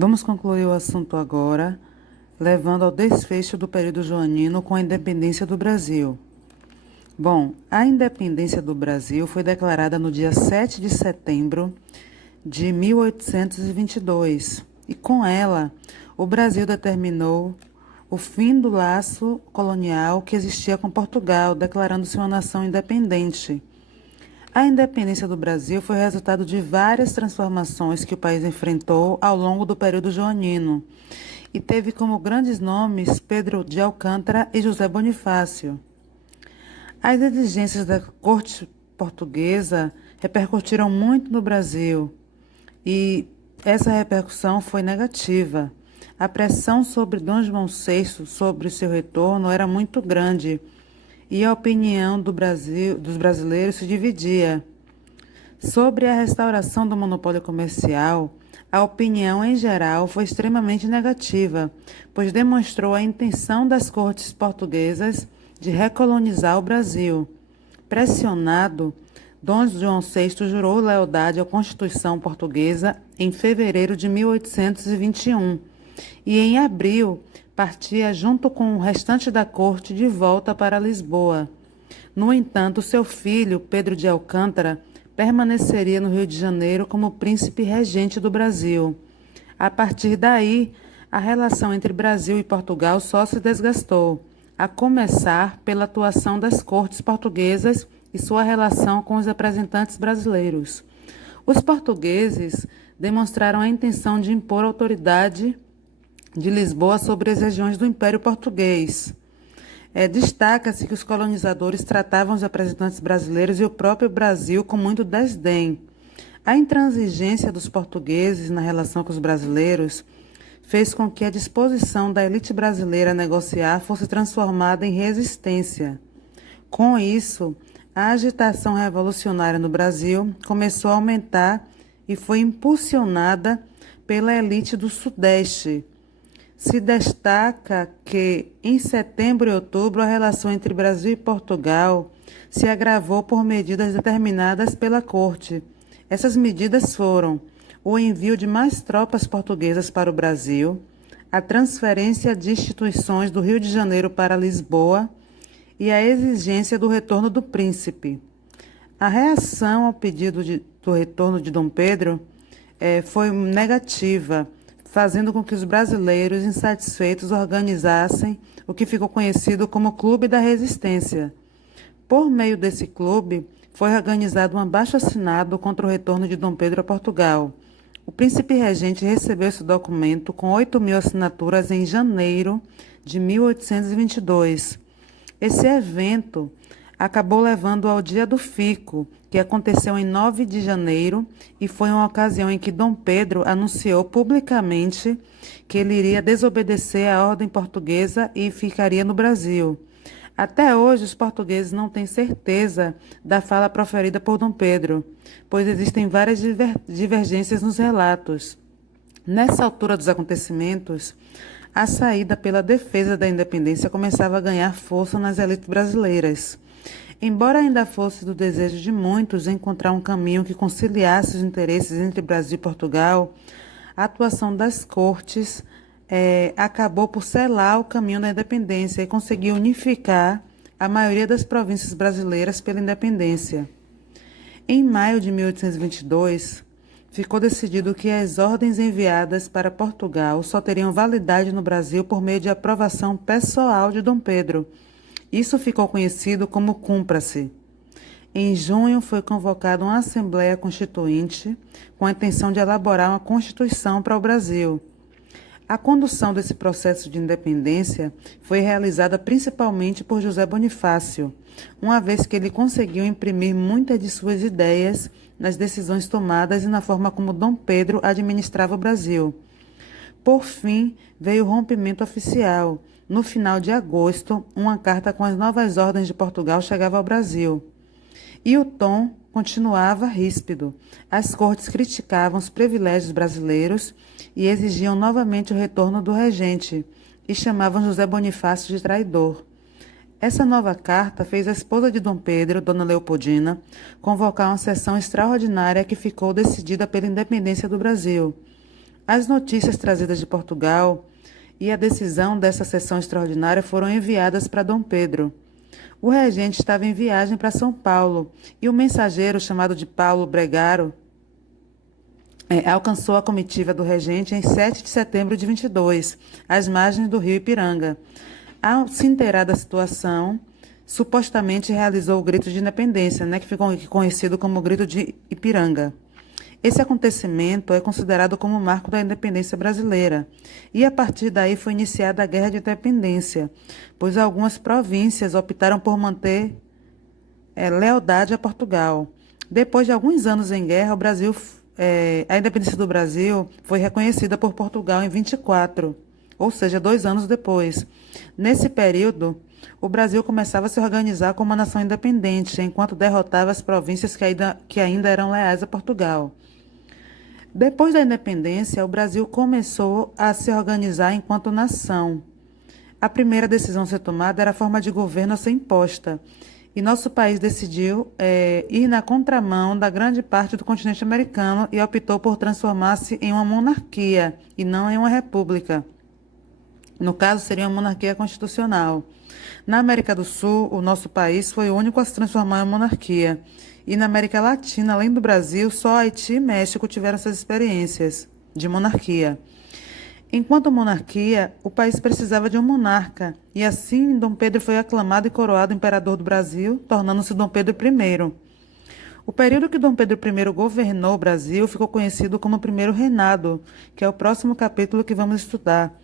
Vamos concluir o assunto agora, levando ao desfecho do período joanino com a independência do Brasil. Bom, a independência do Brasil foi declarada no dia 7 de setembro de 1822, e com ela, o Brasil determinou o fim do laço colonial que existia com Portugal, declarando-se uma nação independente. A independência do Brasil foi resultado de várias transformações que o país enfrentou ao longo do período joanino e teve como grandes nomes Pedro de Alcântara e José Bonifácio. As exigências da corte portuguesa repercutiram muito no Brasil e essa repercussão foi negativa. A pressão sobre Dom João VI sobre seu retorno era muito grande e a opinião dos brasileiros se dividia. Sobre a restauração do monopólio comercial, a opinião em geral foi extremamente negativa, pois demonstrou a intenção das cortes portuguesas de recolonizar o Brasil. Pressionado, Dom João VI jurou lealdade à Constituição Portuguesa em fevereiro de 1821 e, em abril, partia junto com o restante da corte de volta para Lisboa. No entanto, seu filho, Pedro de Alcântara, permaneceria no Rio de Janeiro como príncipe regente do Brasil. A partir daí, a relação entre Brasil e Portugal só se desgastou, a começar pela atuação das cortes portuguesas e sua relação com os representantes brasileiros. Os portugueses demonstraram a intenção de impor autoridade de Lisboa sobre as regiões do Império Português. Destaca-se que os colonizadores tratavam os representantes brasileiros e o próprio Brasil com muito desdém. A intransigência dos portugueses na relação com os brasileiros fez com que a disposição da elite brasileira a negociar fosse transformada em resistência. Com isso, a agitação revolucionária no Brasil começou a aumentar e foi impulsionada pela elite do Sudeste. Se destaca que, em setembro e outubro, a relação entre Brasil e Portugal se agravou por medidas determinadas pela Corte. Essas medidas foram o envio de mais tropas portuguesas para o Brasil, a transferência de instituições do Rio de Janeiro para Lisboa e a exigência do retorno do príncipe. A reação ao pedido do retorno de Dom Pedro foi negativa, fazendo com que os brasileiros insatisfeitos organizassem o que ficou conhecido como Clube da Resistência. Por meio desse clube, foi organizado um abaixo-assinado contra o retorno de Dom Pedro a Portugal. O príncipe regente recebeu esse documento com 8.000 assinaturas em janeiro de 1822. Esse evento acabou levando ao Dia do Fico, que aconteceu em 9 de janeiro e foi uma ocasião em que Dom Pedro anunciou publicamente que ele iria desobedecer à ordem portuguesa e ficaria no Brasil. Até hoje, os portugueses não têm certeza da fala proferida por Dom Pedro, pois existem várias divergências nos relatos. Nessa altura dos acontecimentos, a saída pela defesa da independência começava a ganhar força nas elites brasileiras. Embora ainda fosse do desejo de muitos encontrar um caminho que conciliasse os interesses entre Brasil e Portugal, a atuação das cortes acabou por selar o caminho da independência e conseguiu unificar a maioria das províncias brasileiras pela independência. Em maio de 1822, ficou decidido que as ordens enviadas para Portugal só teriam validade no Brasil por meio de aprovação pessoal de Dom Pedro. Isso ficou conhecido como Cumpra-se. Em junho foi convocada uma Assembleia Constituinte com a intenção de elaborar uma Constituição para o Brasil. A condução desse processo de independência foi realizada principalmente por José Bonifácio, uma vez que ele conseguiu imprimir muitas de suas ideias nas decisões tomadas e na forma como Dom Pedro administrava o Brasil. Por fim, veio o rompimento oficial. No final de agosto, uma carta com as novas ordens de Portugal chegava ao Brasil. E o tom continuava ríspido. As cortes criticavam os privilégios brasileiros e exigiam novamente o retorno do regente, e chamavam José Bonifácio de traidor. Essa nova carta fez a esposa de Dom Pedro, Dona Leopoldina, convocar uma sessão extraordinária que ficou decidida pela independência do Brasil. As notícias trazidas de Portugal e a decisão dessa sessão extraordinária foram enviadas para Dom Pedro. O regente estava em viagem para São Paulo e o mensageiro, chamado de Paulo Bregaro, alcançou a comitiva do regente em 7 de setembro de 22, às margens do rio Ipiranga. Ao se inteirar da situação, supostamente realizou o grito de independência, que ficou conhecido como o grito de Ipiranga. Esse acontecimento é considerado como o marco da independência brasileira, e a partir daí foi iniciada a Guerra de Independência, pois algumas províncias optaram por manter lealdade a Portugal. Depois de alguns anos em guerra, a independência do Brasil foi reconhecida por Portugal em 24, ou seja, 2 anos depois. Nesse período, o Brasil começava a se organizar como uma nação independente, enquanto derrotava as províncias que ainda eram leais a Portugal. Depois da independência, o Brasil começou a se organizar enquanto nação. A primeira decisão a ser tomada era a forma de governo a ser imposta, e nosso país decidiu ir na contramão da grande parte do continente americano e optou por transformar-se em uma monarquia e não em uma república. No caso, seria uma monarquia constitucional. Na América do Sul, o nosso país foi o único a se transformar em monarquia. E na América Latina, além do Brasil, só Haiti e México tiveram essas experiências de monarquia. Enquanto monarquia, o país precisava de um monarca, e assim Dom Pedro foi aclamado e coroado imperador do Brasil, tornando-se Dom Pedro I. O período que Dom Pedro I governou o Brasil ficou conhecido como o Primeiro Reinado, que é o próximo capítulo que vamos estudar.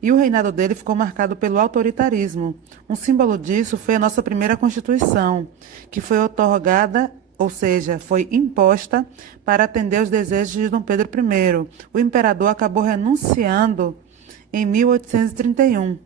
E o reinado dele ficou marcado pelo autoritarismo. Um símbolo disso foi a nossa primeira Constituição, que foi outorgada, ou seja, foi imposta para atender aos desejos de Dom Pedro I. O imperador acabou renunciando em 1831.